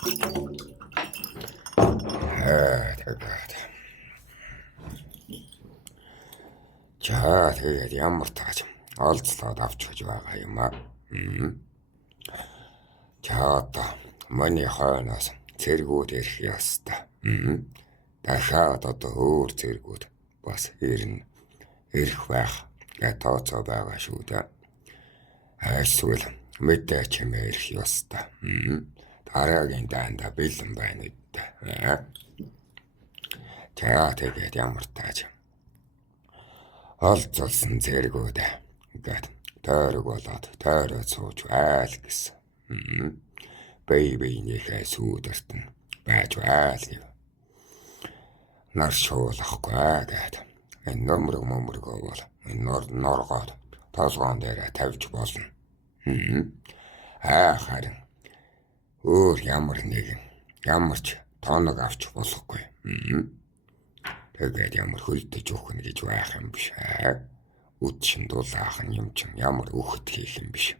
Тэгээд за тэгээд ямар тааж олзлоод авч гэж байгаа юм аа. За одоо миний хойноос цэргүүд ирэх ёстой. Дахиад одоо өөр цэргүүд бас ирэх байх гэж тооцоо байгаа шүү дээ. Эсвэл мэдээ чимээ ирэх ёстой. Дараагийн даанда бэлэн байна гэдэг. За тэгээд ямар тааж олзолсон цэргүүд ингээд тойрог болоод тойроод сууж айл гэсэн. Бэйбэйнийхээ сүүдэрт нь байж айл. Нар шуулахгүй гэдэг. Энэ нөмрөгөө бол энэ норгоод толгоон дээр тавьж болно. Харин өөр ямар ч тоног авч болохгүй. Тэгээд ямар хөлдөж өгнө гэж байх юм биш. Үд шин дулаах нь юм чин ямар үхт хийх юм биш.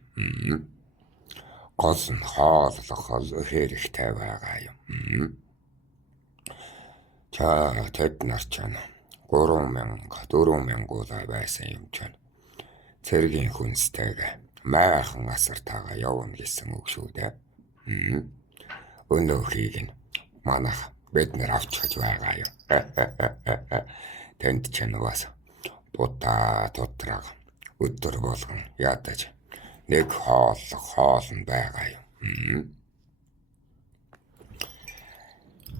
Гол нь хооллох хэрэгтэй байгаа юм. За тэд нар ч 3,000 гуулай байсан юм чинь цэргийн хүнстэйгээ майхан асар таага явна гэсэн үг шүү дээ. Өнөөхийг нь манайх бид нэр авчихж байгаа юм. Тэнд ч бас будаа дотроо өдөр болгон ядаж нэг хоол нь байгаа юм.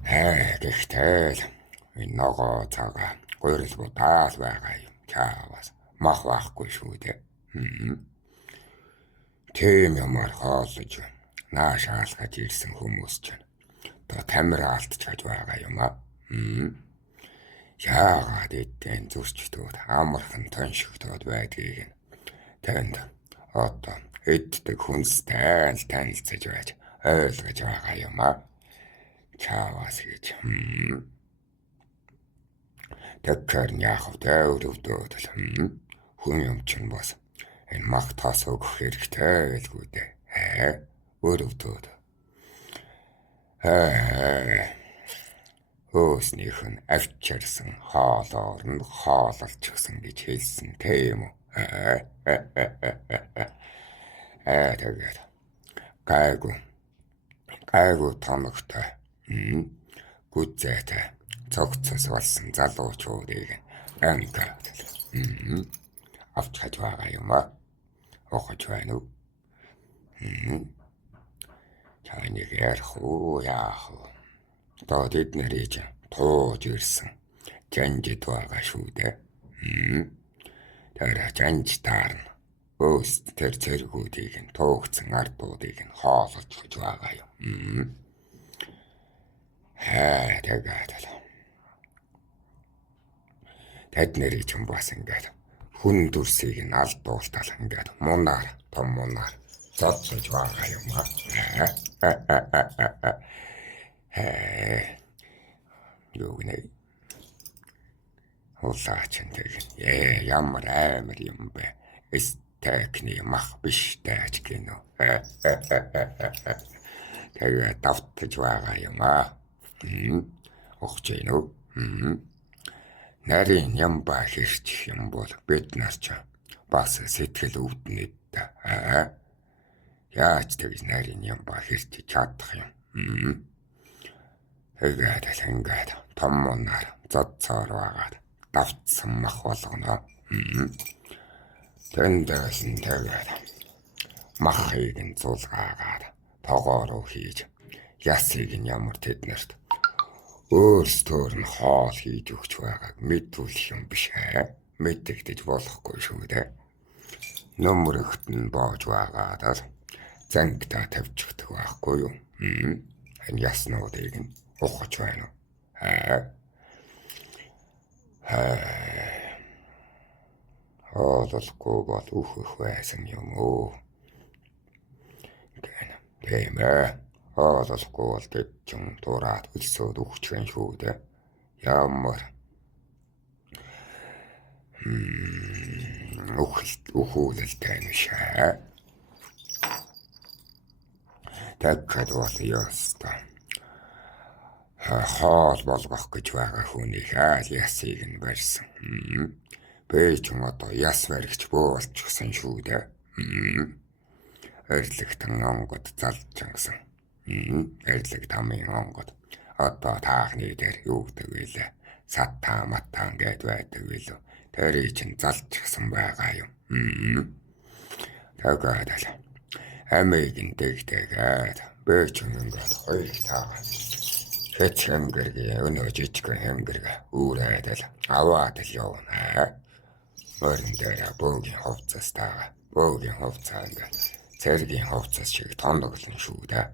Гэхдээ энэ ногоо цагаа гурил будаал байгаа юм. Чаавас мах байхгүй шүү дээ. Тийм ямар хоолж нааш хаалгаж ирсэн хүмүүс ч одоо тамир алдчихж байгаа юм аа. Яагаад эдгээр зөрчтүүд амархан тоншигдоод байдгийг нь тэнд одоо эддэг хүнстэй танилцаж байж ойлгож байгаа юм аа. Чаавас гэж. Тэгэхээр яах вэ? Өрөвдөөд хүн юм чинь бас энэ мах тас өгөх хэрэгтэй гэлгүй дээ. Өрөвдөөд. Хөөснийх нь авчирсан хоолоор нь хоололчихсан гэж хэлсэн тийм үү? Тэгээд гайгүй тоногтой гүзээтэй цогцос болсон залуучуудыг ангаад авч хаж байгаа юм аа. Ухаж байна уу? Чайныг ярих уу яах вэ? Одоо эд нэрэж тууж ирсэн жанжид байгаа шүү дээ. Тэр жанж таарна. Өөст тэр цэргүүдийг нь туugцсан ардуудыг нь хоолж гэж байгаа юм. Тэгээд тэд нэрэж бас ингээд хүн дүрсийг нь алдуултал ингээд том мунаар зодж байгаа юм аа. Юу гэнэ? Улаач энэ ямар амар юм бэ? Тэкний мах биш тааж гинөө. Тэгээд давтаж байгаа юм аа. Огч ээ. Нарийн ям ба хэрчих юм бол бид нар ч бас сэтгэл өвднэд та. Яаж тэгж нарийн ям ба хэрчих чадах юм? Тэгээд ингээд том мунаар зодцоор байгаад давтсан мах болгоно. Тэндээс нь тэгээд махыг нь зулгаагаад тогоо руу хийж ясыг нь ямар тэднэрт өөрсдөр нь хоол хийж өгч байгааг мэдүүлэх юм биш ээ. Мэдэгдэж болохгүй шүү дээ. Нөмрөгт нь боож байгаад зангидаа тавьчихдаг байхгүй юу? Энэ яснуудыг нь ухаж байна уу? Хооллохгүй бол үхэх байсан юм уу? Тийм ээ. Хооллохгүй бол тэд чинь дураад өлсөд үхчихэн шүү дээ. Ямар үхүүлэлтэй нь шээ. Тэгэхээр бол ёстой. хоол болгох гэж байгаа хүнийг айл ясыг нь барьсан. Бэ ч юм одоо яс баригч бөө болчихсон шүү дээ. Арилгатан онгод залжсан. Арилгат амын онгод. Одоо таахны дээр юу гэдэг вэ? Сатаа матаан гэд байдаг билүү. Тэрий чинь залжсан байгаа юм. Тэгээд л амиг нь дэгтэйгээд бэ ч юм ингээд хоёр таагаад хэт хэнгэргээ өнөө жижиг хэнгэргээ үүрээд л аваад л явна. Мөрөн дээр бөөгийн хувцас таагаа. Бөөгийн хувцас ингээд цэргийн хувцас шиг тонлоглон шүү дээ.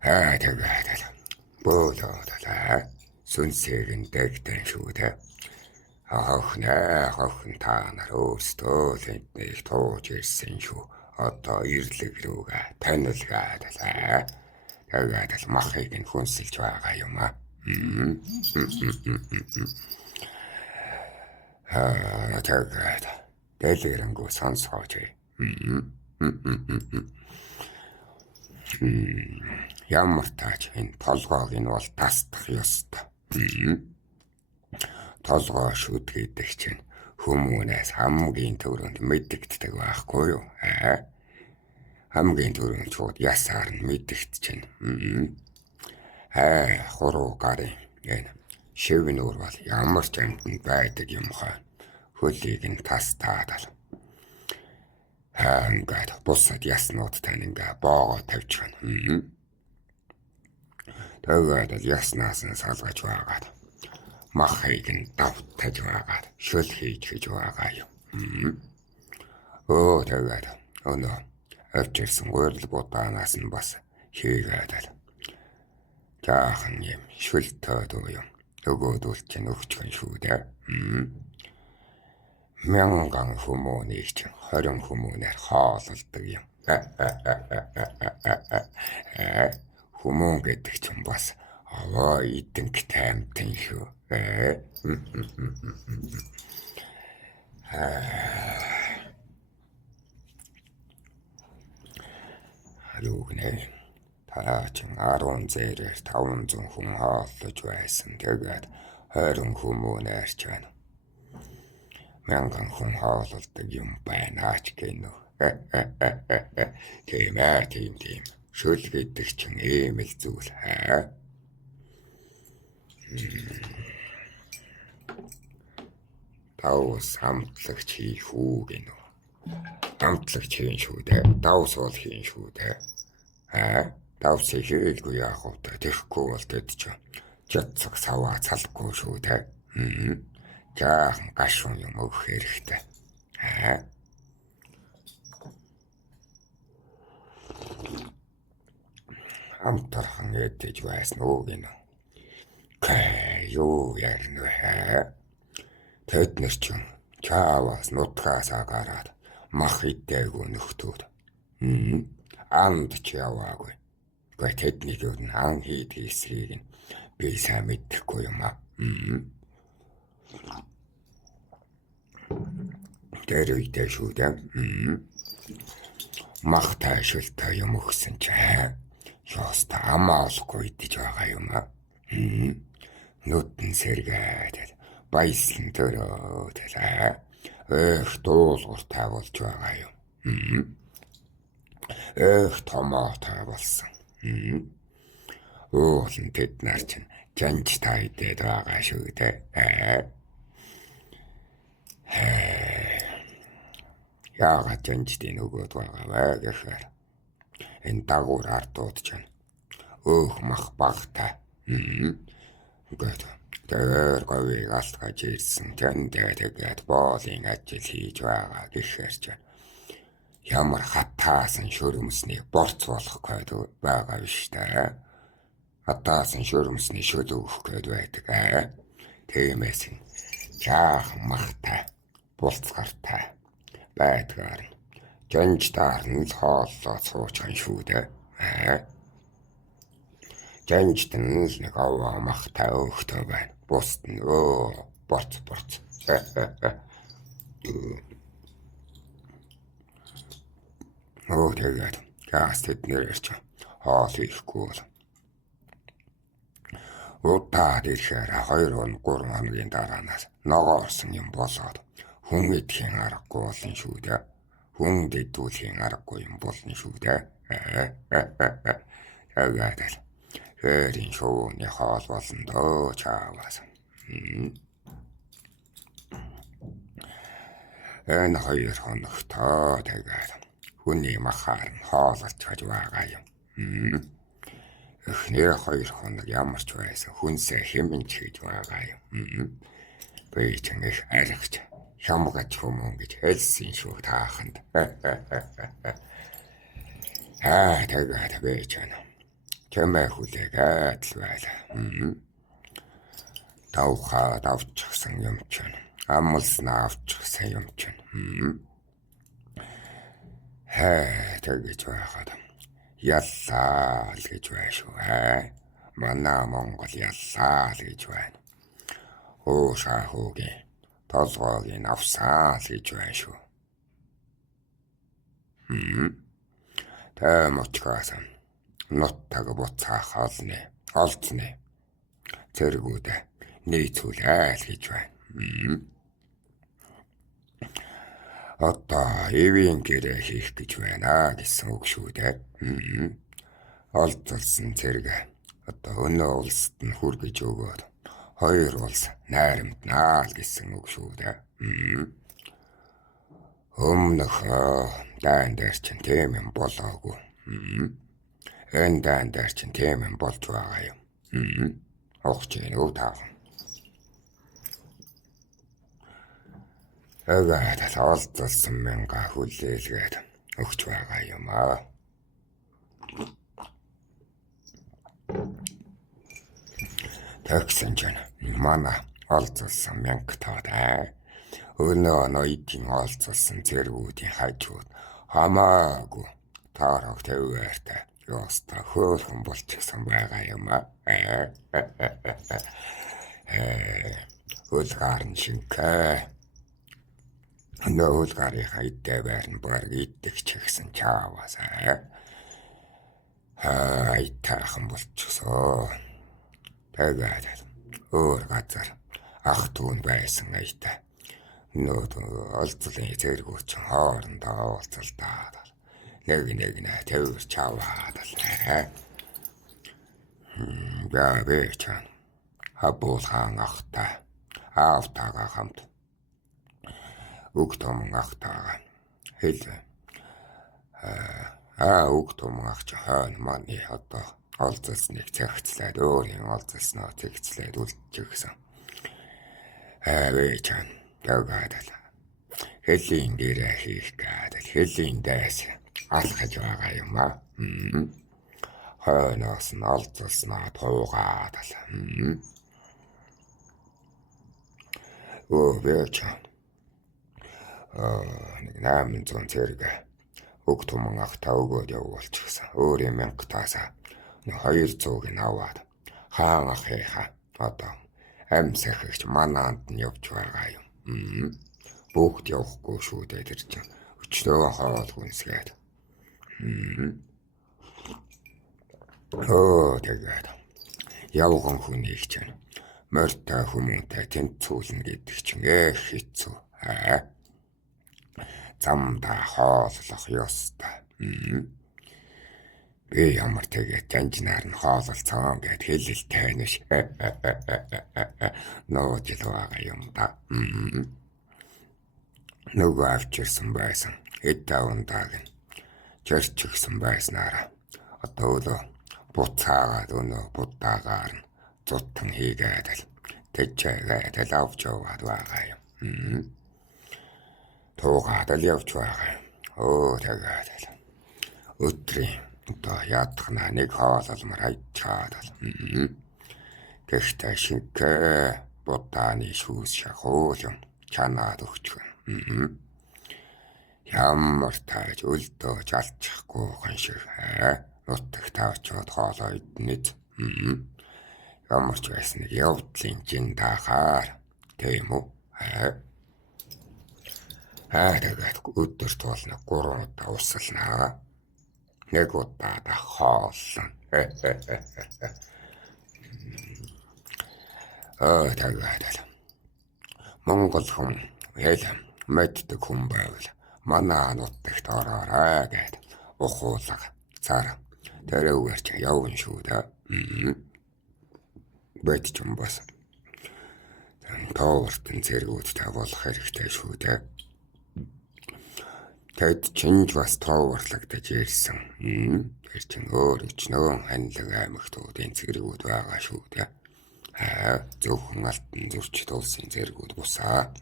Тэгээд л бөөлөөд л сүнсээр нь дэгтэн шүү дээ. Хохн та нар өөрсдөө л энийг тууж ирсэн шүү. Одоо ирлэг рүүгээ танилгаад л тэгээд л махыг нь хүнсэлж байгаа юм аа. Тэгээд дэлгэрэнгүй сонсгооч. Ямар тач энэ толгойг нь бол тасдах ёстой. Толгой шүтгээдэг чинь хүмүүнээс хамгийн түрүүнд мэдэгддэг байхгүй юу? Хамгийн түрүүнд шууд ясаар нь мэдэгдэж чинь. Хуруу гарын энэ шивнүүр бол ямар ч амтнд байдаг юм хаа. Хөлийг нь тастаад л. Ингээд бусад яснууд тань ингээ боогоо тавьчихна. Тэгээд яснаас нь салгаж байгаад махыг нь давтаж байгаад шөл хийж байгаа юм. Тэгээд өнөө авчирсан гурил будаанаас нь бас хийгээд л. Жаахан юм шүлтөөд юм. Өгөөдүүл чинь өгчгөн шүү дээ. Мянган хүмүүнийг чинь 20 хүмүүнээр хаалалдаг юм. Хүмүүн гэдэг чинь бас аваа идэнг таймтэн шүү. Юу гэнэ? Та чинь 10 зэрэг 500 хүн хаалж байсан. Тэгээд 20 хүмүүнээр ч байна. Мянган хүн хаалдаг юм байна ч гэнэ. Тийм. Шөл гэдэг чинь ийм л зүйл. Давс хамтлагч хийх үү гэнэ. Хамтлагч хийн шүү дээ. Давс бол хийн шүү дээ. Давс хийлгүй яах вэ? Тэхгүй бол тэд чинь жацаг саваа цалахгүй шүү дээ. Жаахан гашуун юм өгөх хэрэгтэй. Амтархан ядаж байсан уу гэнэ. Юу ярина вэ? Тэд нар чинь чааваас нутгаасаа гараад мах идээгүй нөхдүүд. Анд ч яваагүй. Гэхдээ тэднийг юу н ан хийдэг эсрийг нь би сайн мэдэхгүй юм аа. Тэр үедээ шүү дээ. Мах таашилтай юм өгсөн ч ёоста амаа олохгүй идэж байгаа юм аа. Нүдэн сэргээд баяслан төрөөд дуулууртай болж байгаа юм. Томоотой болсон. Уулын тэд нар чинь жанж тайдээд байгаа шүү дээ. Яагаад жанждын өгөөд байгаа вэ гэхээр энэ дагуур ардууд чинь мах багтай. Ингээд тэр говийг алтгаж ирсэн тэгээд боолын ажил хийж байгаа гэхээр чинь ямар хатаасан шөрөмсний борц болох гээд байгаа биш үү? Хатаасан шөрөмсний шөл өгөх гээд байдаг. Тиймээс жаахан махтай булцгартай байдгаар жанжтаар нь л хооллоо цуучхан шүү дээ. Жанжт нь л нэг аваа махтай өгтөө байна. Бусд нь борц. Тэгээд газ тэднэр ч хоол хийхгүй бол удаад ирэхээр 2-3 хоногийн дараанаас ногоо орсон юм болоод хүн идэхийн аргагүй болно шүү дээ. Хүн дэдүүлэхийн аргагүй юм болно шүү дээ. Тэгээд хээрийн шууны хоол болно дөө чааваас. Энэ 2 хоногтоо тэгээд хүний махаар нь хоололж хаж байгаа юм. Эхнэр 2 хоног ямар ч байсан хүнсээ хэмнэж хийж байгаа юм. Би ч их аригч хямгаж хүмүүн гэж хэлсэн шүү тааханд. Тэгээд би ч чамаа хүлээгээд л байлаа. Тавхаа давчихсан юм чинь. Амлснаа авчихсан юм чинь. Тэгэж байхад яллаа л гэж байна шүү. Манай Монгол яллаа л гэж байна. Шахуугийн толгойг авсаа л гэж байна шүү. Мочгоос нуттаг буцаах олцны зэргүүд нийцүүлээ л гэж байна. Одоо эвийн гэрээ хийх гэж байна гэсэн үг шүү дээ. Олдсон зэрэг одоо өнөө улсад нь хүргэж өгөөд 2 улс найрамднаа л гэсэн үг шүү дээ. Өмнөх дан дээр чинь тийм юм болоогүй. Энэ дан дээр чинь тийм юм болж байгаа юм. Огч юу таа. Тэгээд олдсон мянга хүлээлгээд өгч байгаа юм аа. Тэгсэн чинь манай олдсон мянга таадай. Өнөө ноёдын олдсон зэргүүдийн хажууд хамаагүй таарах төвөртэй ёстой хөөрхөн болчихсон байгаа юм аа. Хөлгаар нь шинкээ. Нөөл гарынхаа идэ байрн баг идэх ч гэсэн чааваас айтаахан болчихсоо. Тэгээд өөр газар ах түүн байсан айта. Нөт олцлын зэргүүч хоорондоо уулзалтаад нэг төвөр чаваад л. Бэвэ чан хабуулхан ахта аавтаага хамт үг том ахтаага хэл үг том ахч хаан маны одоо олзсныг зэгцлээд өөрийн олзсноо зэгцлээд үлдчихсэн. Чан тэгээд хэлийн гэрээ хийх гэдэг хэлийн дайс алхаж байгаа юм аа. Хойноос нь олзсноо туугаад л. Чан 800 зэрэг үг том ахтаа өгөөд явуулчихсан. Өөрийн 1000 таасаа 200-ыг нь аваад хаан ахыхаа одоо амсахч манаанд нь явж байгаа юм. Бүгд явахгүй шүү дээ тэр чинь өчнөө хоол хүнсгээд. Тэгээд явган хүнийг чинь морьтой хүмүүнтэй тэнцүүлнэ гэдэг чинь хэцүү. Замдаа хооллох ёстой. Би ямар тэгээд жанжнаар нь хоололцоон гэд хэлэлтэй нэш. Нөөжл байгаа юм да. Нөгөө авчирсан байсан. Эдэ ундааг нь чөрчихсэн байснараа одоо буцаагаад өнөө будаагаар нь зутан хийгээд л тэжээгээд л авч яваад байгаа юм. Туугаад л явж байгаа. Тэгээд өдрийн одоо ядахна нэг хоололмор хайчаад л. Гэхдээ шинкээ будааны шүүс шахуул юм чанаад өгч. Ямар тааж өлдөө жалчихгүй хан шиг нутагт тавчаад хоолоо иднэт. Ямар ч байсан нэг явдлын жин даахаар тийм үү. Тэгээд өдөрт болно 3 удаа усалнаа. Нэг удаа хооллон. Тэгээд Монгол хүн ял мэддэг хүн байвал манай нутагт ороорой гэд ухуулга цаар тэрүүгээр чи явна шүү дээ. Бэт ч юм бас тоортын зэргүүдтэй болох хэрэгтэй шүү дээ. Тэд чинж бас тоорлогдож ирсэн. Тэр чин өөр өчнөө ханилаг аймагтуудын зэргүүд байгаа шүү дээ. Зөвхөн алтан зөрчил улсын зэргүүд бусаа.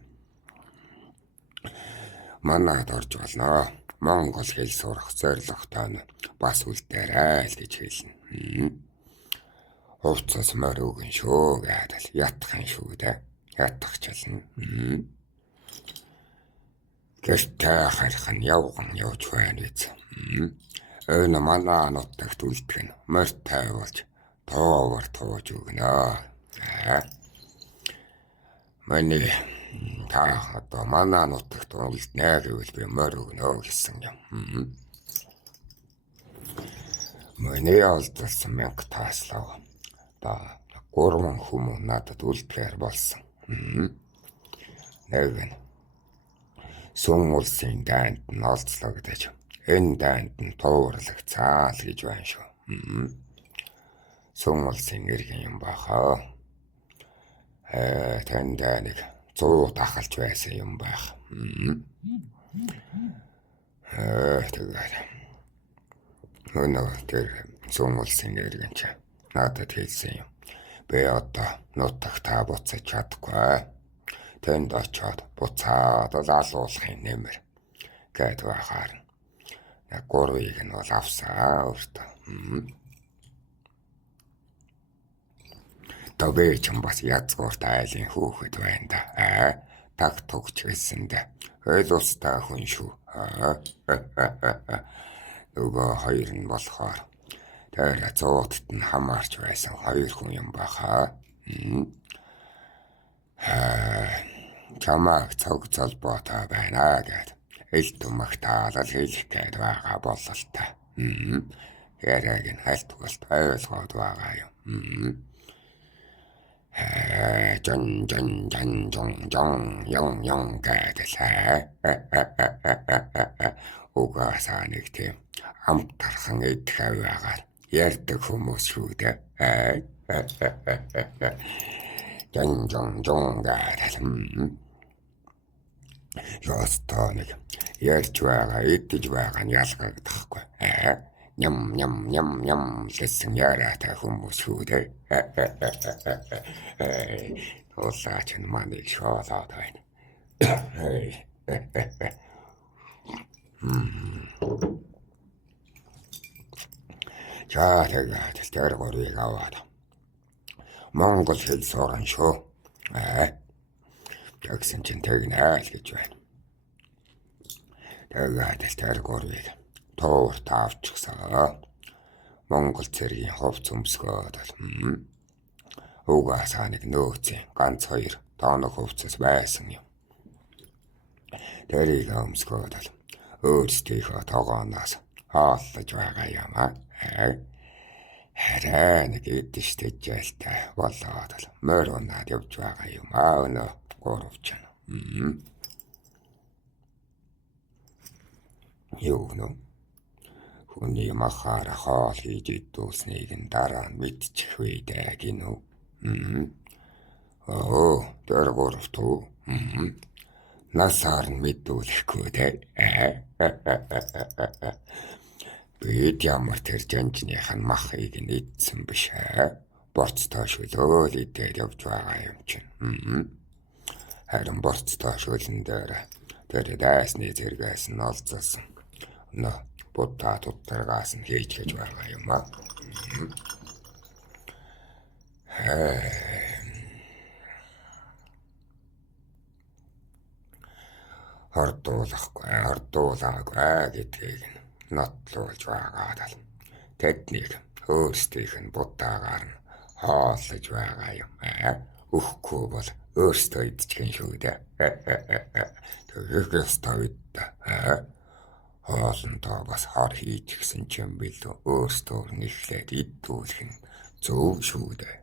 Манайд орж болно. Монгол хэл сурах зорилготой нь бас үлдээрэй л гэж хэлнэ. Хувцас морьгон шүү гэдэл ятхан шүү дээ. Ятгачилна. Гэртээ харах нь явган явж байна биз. Энэ манай нутагт үлдэх нь морьтой болж тоовор тууж өгнө. Манай та одоо манай нутагт үлднэ гэвэл би морь өгнө гэсэн юм. Миний олдсон 1000 тааслаа. Та 3 хүмүүс надад үлдэхээр болсон. Нэг нь Сүм улсын дайнд нь олцлогдож энэ дайнд нь туурлах цаал гэж байна шүү. Сүм улсын иргэн юм баха. Танд нэг 100 тахалж байсан юм байх. Тэгээд өнөө тэр Сүм улсын иргэн чи надад хэлсэн юм. Би одоо нутагт та буцаж чадахгүй. Тэнд очиод буцаад алуулахын нэмэр гэд байхаар нэг 3-ыг нь бол авсаа өөртөө. Тавэ ч бас язгуурт айлын хүүхэд байна да. Таг тугч гэсэндэ хөл устай хүн шүү. Нөгөө хоёр нь болохоор тэр зоотт нь хамаарч байсан 2 хүн юм баха. Чамайг цог залбоотой байна гэд ил түмэгтаалал хэлэх гээд байгаа бололтой. Яраг нь хальтгуулт ойлгоод байгаа юм. Жон гэдэл. Угаасаа нэг тийм амтархан идэх аваагаар ярьдаг хүмүүс шүү дээ. Жон гэдэл. Ястаа нэг ярьж байгаа, идэж байгаа нь ялгагдахгүй. Ням гэсэн яриатай хүмүүс шүү дээ. Улаач нь маныг шоолоод байна. Тэгээд тэр горыг аваад Монгол хэл суран шүү. Тэгсэн чинь тэгнэ л гэж байна. Тэгээд тэр горыг туур таавчихсаа. Монгол цэргийн хувц өмсгөөд угаасаа нэг нөөцийн ганц 2 тоног хувцас байсан юм. Тэрийг өмсгөөд өөрсдийнхөө тогооноос хааллаж байгаа юм. Хараа нэг идэж тэжээлтэй болоод морь унаад явж байгаа юм. Өнөө 3 ч. Юу нөө хүний махаар хоол хийж идүүлснийг нь дараа нь мэдчих вэ гинөө. Тэр 3 туу. Насаар нь мэдүүлэхгүй дээ. Бид ямар тэр жанжных нь махыг нь идсэн биш. Борцтой шөлөөл идээд явж байгаа юм чинь. Харин борцтой шөлөн дээр тэр дайсны зэргээс нь олзсон. Будаа тутаргаас нь хийж гэж байгаа юм аа. Хардуулаагүй гэдгийг нотлуулж байгаа даа. Тэднийг өөрсдийнх нь будаагаар нь хооллож байгаа юм. Өгөхгүй бол өөрсдөө идчихэн шүү дээ. Тэгээс тавид. хоолндоо бас хор хийж гисэн ч юм билүү. Өөртөө нэхлээд иддүүлэх нь зөв шүү дээ.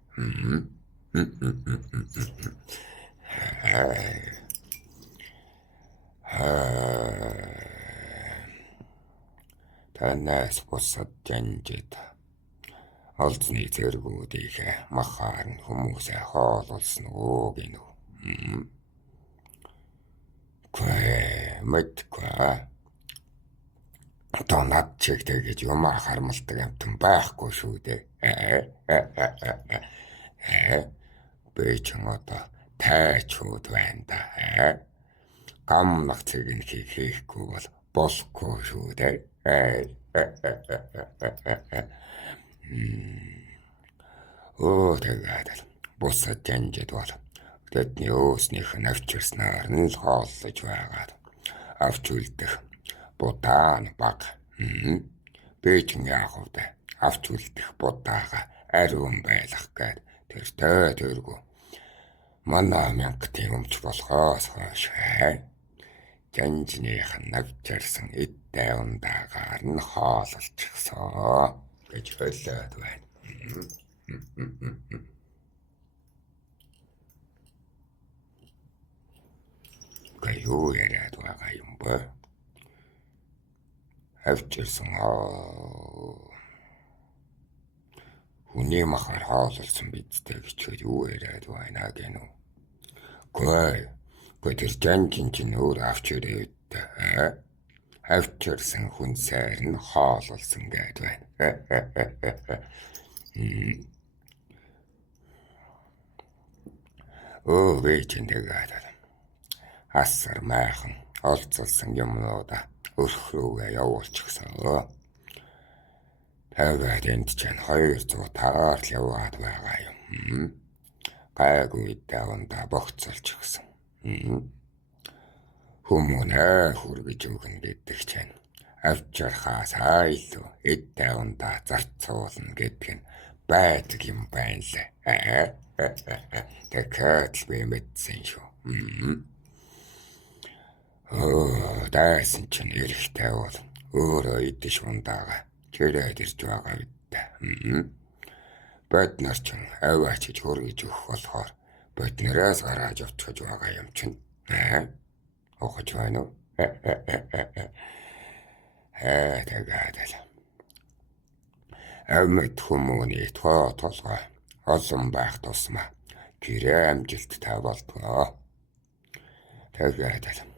Танаас бусад жанжид олзны зэргүүдийнхээ махаар нь хүмүүсээ хоолуулсан уу гинүү. Мэдгүй. Одоо над чигтэй гэж юм харамлдаг амтан байхгүй шүү дээ. Би ч одоо тайчуд байна да. Гамнах цэгийг хийхгүй бол болохгүй шүү дээ. Тэгээд бусад жанжид бол тэдний өөснийх нь авчирснаар нь л хооллож байгаад авч үлдэх будаа нь баг. Би ч яах вэ? Авч үлдэх будаага ариун байлгах гээд тэргүй. Манай мянгатын өмч болохоос хойш жанжных нь авчирсан эдтэй ундаагаар нь хооллчихсон гэж хэлээд байна. Юу яриад байгаа юм бэ? Авчирсан хүний махаар хооллсон бидтэй гэж юу яриад байна гэнэ үү? Гэхдээ тэр жанжин чинь өөр авчирээ үүдтэй. Авчирсан хүн сайр нь хооллсон гээд байна. Вэйчэн тэгээд асар майхан олцолсон юмнуудаа өрхрүүгээ явуулчихсан. Тэгээд энд чинь 200 л яваад байгаа юм. Гайгүй дэвэндээ богцолчихсан. Хүмүүнээ хүргэж өгнө гэдэг чинь авчирхаасаа илүү эдтэй ундаа зарцуулна гэдэг нь байдаг юм байна лээ. Тэгэхээр би мэдсэн шүү. Дайсан чинь эрэхтэй бол өөрөө идэж ундаага чирээд ирж байгаа бидтэй. Бид нар чинь аваачиж хөргөж өгөх болохоор биднээс гараад явчихж байгаа юм чинь. Огож байна уу? Тэгээд амьд хүмүүний толгой олон байх тусмаа гэрээ амжилттай болдгоо. Тэгээд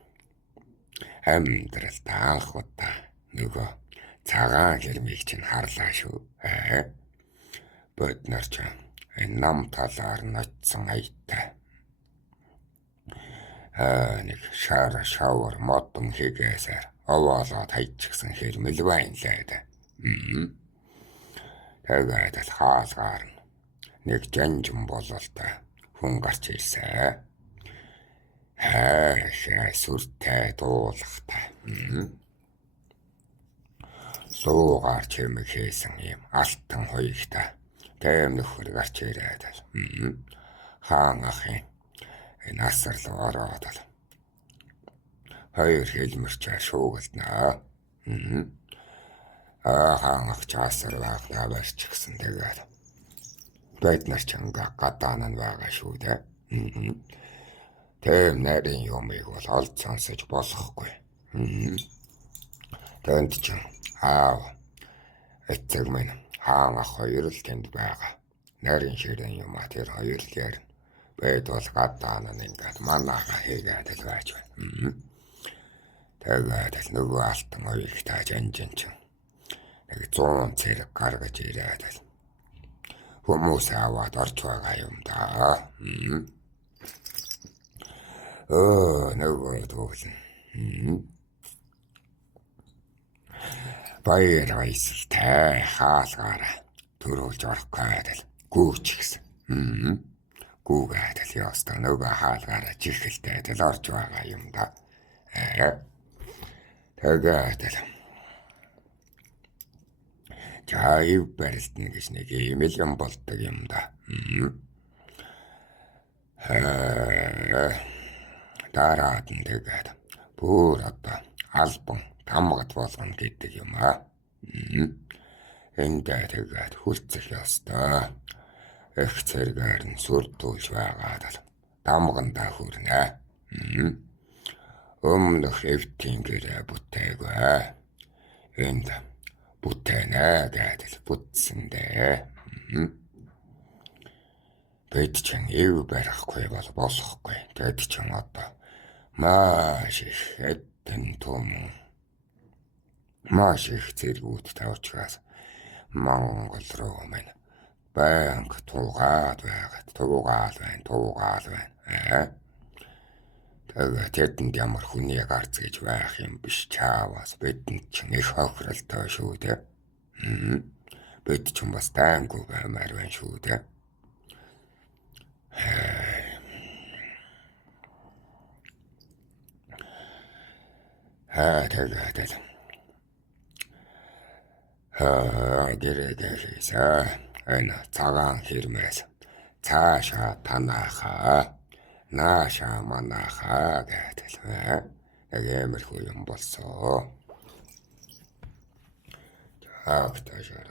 амьдралд анх удаа нөгөө цагаан хэрмийг чинь харлаа шүү. Бид нар чинь энэ нам талаар ноцсон аяттай. Нэг шавар модон хийгээсээр овоолоод хайчихсан хэрмэл байна лээ да. Тэгээд хаалгаар нэг жанжин бололтой хүн гарч ирсэн. Сүртэй дуулахтай. Суугаар чимэг хийсэн юм алтан хоёртай. Тэм нөхөр гарч ирээд хаан ахын энэ асар руу ороод хоёр хэлмэрчээ шуугалнаа. Хаан ах асар багнаа барьчихсан тэгээд бид нар чанга гадаан нь байгаа шүү дээ. Тэм нарийн юмыг бол олд сонсож болохгүй. Тэнд чинь эцэг минь хаан ах хоёр л тэнд байгаа. Нарийн ширэн юм тэр хоёр л ярина. Бид бол гадаан нь ингээд манаага хийгээд л байж байна. Тэгээд нөгөө алтан хоёртай жанжин чинь нэг 100 цэрэг гаргаж ирээд хүмүүс аваад орж байгаа юм да. Нөгөө төвлөн. Баяр баясгалтай хаалгаараа төрүүлж орох гэдэг гүйчихсэн. Гүүгээд л ястаа нөгөө хаалгаараа чихэлтэй л орж байгаа юм да. Тэгээд чайв барилтна гэж нэг юм л юм болдог юм да. Дараад нь тэгээд бүр одоо албан тамгад болгоно гэдэг юм аа. Энд тэгээд хүлцэх ёстой. Их зэргээр нь сүрдүүлж байгаад л тамгандаа хүрнэ. Өмнөх эвтийн гэрээ бүтээгүй. Энд бүтээнэ гэдэл бүтсэндээ. Бид чинь эв барихгүй бол болохгүй. Тэгэд чинь одоо маш их эдэн том маш их зэргүүд тавьчихаас Монгол руу мэн банк туугаад байна. Тэгээд тэдэнд ямар хүний гарц гэж байх юм биш чаавас бидэнд чинь их хохиролтой шүү дээ. Бид чинь бас тайнгүй баймаар байна шүү дээ. Тэгээд гэрэгэшээ энэ цагаан хэрмээс цаашаа танахаа нааша манахаа гэдэг яг иймэрхүү юм болсон. Таашаа